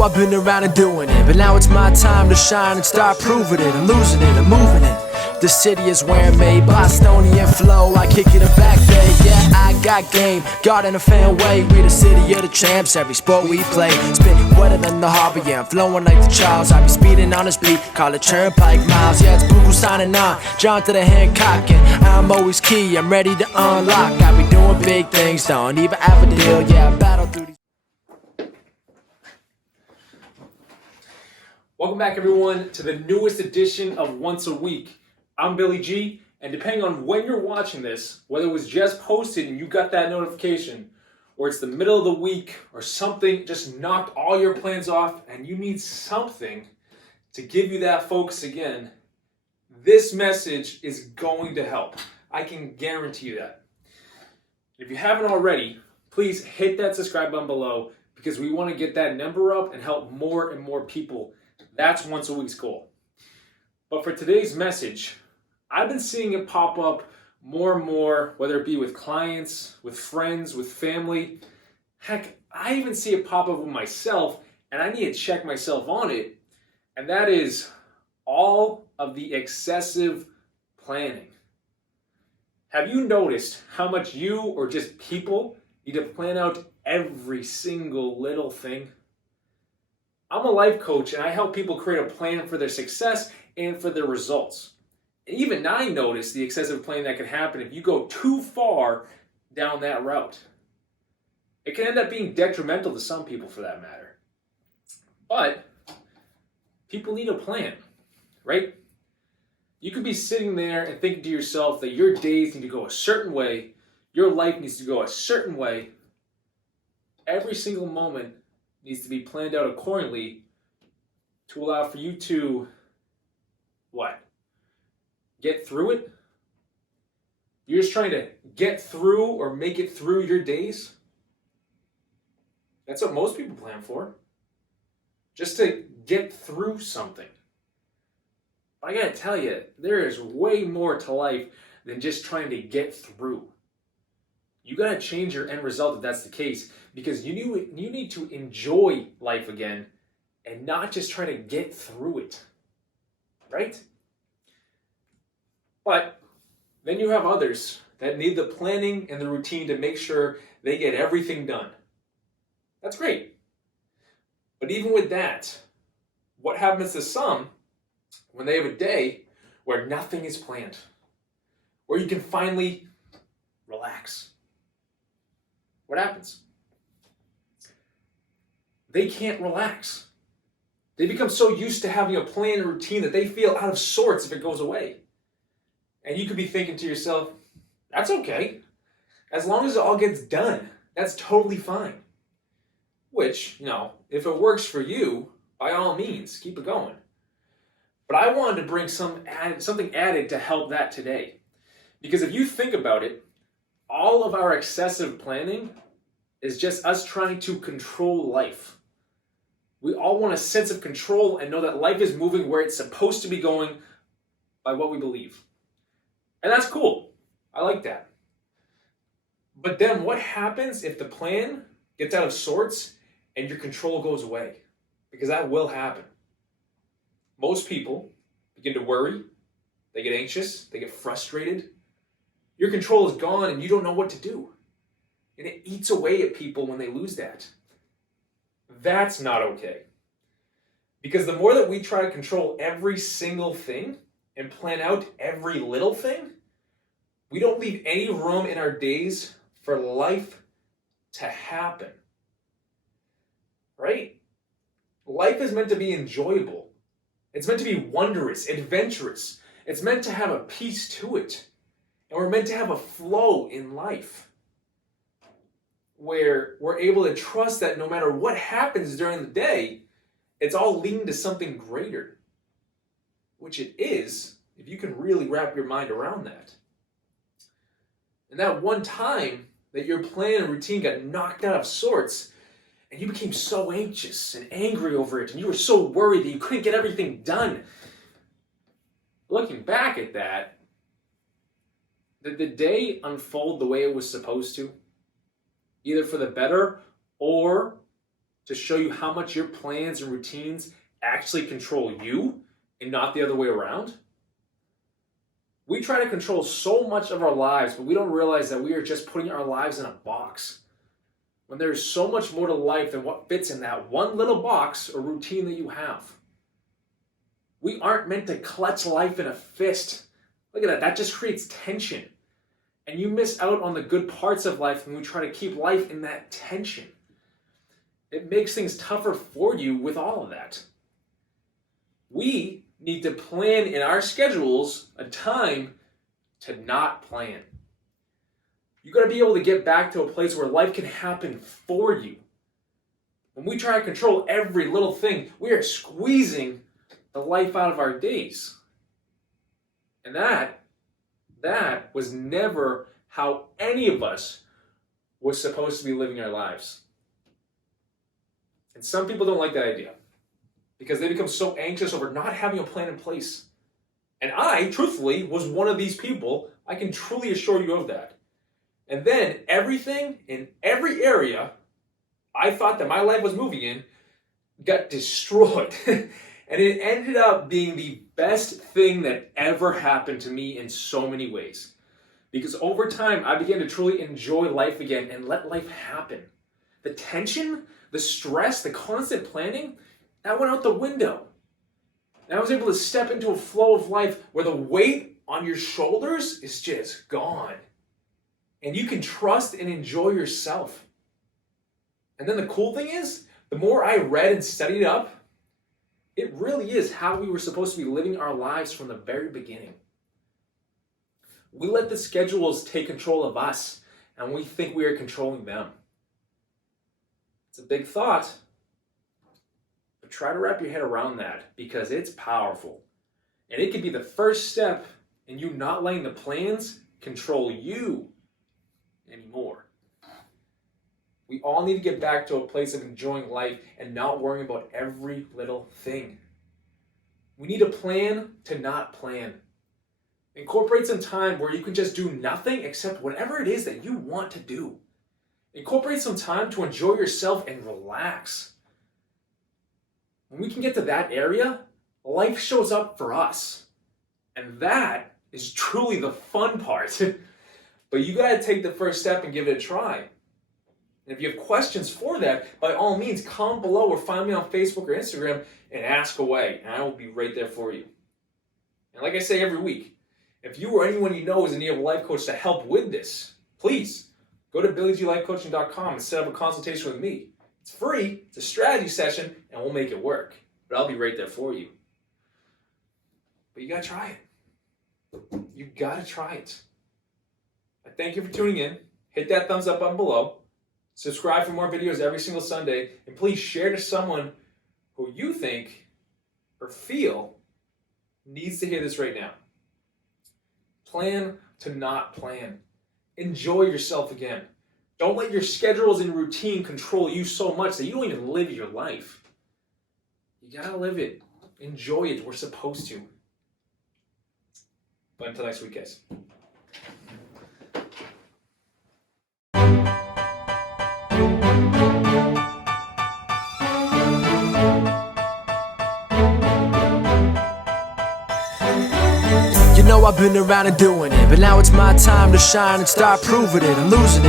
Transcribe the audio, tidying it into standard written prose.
know I've been around and doing it, but now it's my time to shine and start proving it. I'm losing it, I'm moving it. The city is where I'm made, Bostonian flow, I kick it a back bay. Yeah, I got game, God in a fan way. We the city of the champs, every sport we play. Spit wetter than the harbor, yeah, I'm flowing like the Charles. I be speeding on this beat, call it Turnpike Miles. Yeah, it's Buku signing on, John to the Hancock, and I'm always key, I'm ready to unlock. I be doing big things, don't even have a deal, yeah, I battle through these. Welcome back, everyone, to the newest edition of Once a Week. I'm Billy G, and depending on when you're watching this, whether it was just posted and you got that notification, or it's the middle of the week, or something just knocked all your plans off, and you need something to give you that focus again, this message is going to help. I can guarantee you that. If you haven't already, please hit that subscribe button below, because we want to get that number up and help more and more people. That's Once a Week's goal. But for today's message, I've been seeing it pop up more and more, whether it be with clients, with friends, with family. Heck, I even see it pop up with myself, and I need to check myself on it. And that is all of the excessive planning. Have you noticed how much you or just people need to plan out every single little thing? I'm a life coach, and I help people create a plan for their success and for their results. And even I notice the excessive planning that can happen if you go too far down that route. It can end up being detrimental to some people, for that matter. But people need a plan, right? You could be sitting there and thinking to yourself that your days need to go a certain way, your life needs to go a certain way. Every single moment needs to be planned out accordingly to allow for you to, what? Get through it? You're just trying to get through or make it through your days? That's what most people plan for. Just to get through something. But I gotta tell you, there is way more to life than just trying to get through. You gotta change your end result if that's the case, because you need to enjoy life again and not just try to get through it, right? But then you have others that need the planning and the routine to make sure they get everything done. That's great. But even with that, what happens to some when they have a day where nothing is planned, where you can finally relax? What happens? They can't relax. They become so used to having a plan and routine that they feel out of sorts if it goes away. And you could be thinking to yourself, that's okay. As long as it all gets done, that's totally fine. Which, if it works for you, by all means, keep it going. But I wanted to bring something added to help that today. Because if you think about it, all of our excessive planning is just us trying to control life. We all want a sense of control and know that life is moving where it's supposed to be going by what we believe. And that's cool. I like that. But then what happens if the plan gets out of sorts and your control goes away? Because that will happen. Most people begin to worry, they get anxious, they get frustrated. Your control is gone and you don't know what to do. And it eats away at people when they lose that. That's not okay. Because the more that we try to control every single thing and plan out every little thing, we don't leave any room in our days for life to happen. Right? Life is meant to be enjoyable. It's meant to be wondrous, adventurous. It's meant to have a peace to it. And we're meant to have a flow in life where we're able to trust that no matter what happens during the day, it's all leading to something greater. Which it is, if you can really wrap your mind around that. And that one time that your plan and routine got knocked out of sorts, and you became so anxious and angry over it, and you were so worried that you couldn't get everything done. Looking back at that, did the day unfold the way it was supposed to? Either for the better or to show you how much your plans and routines actually control you and not the other way around? We try to control so much of our lives, but we don't realize that we are just putting our lives in a box. When there's so much more to life than what fits in that one little box or routine that you have. We aren't meant to clutch life in a fist. Look at that, that just creates tension. And you miss out on the good parts of life when we try to keep life in that tension. It makes things tougher for you with all of that. We need to plan in our schedules a time to not plan. You got to be able to get back to a place where life can happen for you. When we try to control every little thing, we are squeezing the life out of our days. And that was never how any of us was supposed to be living our lives. And some people don't like that idea because they become so anxious over not having a plan in place. And I, truthfully, was one of these people. I can truly assure you of that. And then everything in every area I thought that my life was moving in got destroyed. And it ended up being the best thing that ever happened to me in so many ways. Because over time, I began to truly enjoy life again and let life happen. The tension, the stress, the constant planning, that went out the window. And I was able to step into a flow of life where the weight on your shoulders is just gone. And you can trust and enjoy yourself. And then the cool thing is, the more I read and studied up, it really is how we were supposed to be living our lives from the very beginning. We let the schedules take control of us, and we think we are controlling them. It's a big thought, but try to wrap your head around that because it's powerful. And it could be the first step in you not letting the plans control you anymore. We all need to get back to a place of enjoying life and not worrying about every little thing. We need a plan to not plan. Incorporate some time where you can just do nothing except whatever it is that you want to do. Incorporate some time to enjoy yourself and relax. When we can get to that area, life shows up for us. And that is truly the fun part. But you gotta take the first step and give it a try. And if you have questions for that, by all means, comment below or find me on Facebook or Instagram and ask away. And I will be right there for you. And like I say every week, if you or anyone you know is in need of a life coach to help with this, please go to billygLifecoaching.com and set up a consultation with me. It's free, it's a strategy session, and we'll make it work. But I'll be right there for you. But you gotta try it. You gotta try it. I thank you for tuning in. Hit that thumbs up button below. Subscribe for more videos every single Sunday. And please share to someone who you think or feel needs to hear this right now. Plan to not plan. Enjoy yourself again. Don't let your schedules and routine control you so much that you don't even live your life. You gotta live it. Enjoy it. We're supposed to. But until next week, guys. You know I've been around and doing it, but now it's my time to shine and start proving it. I'm losing it,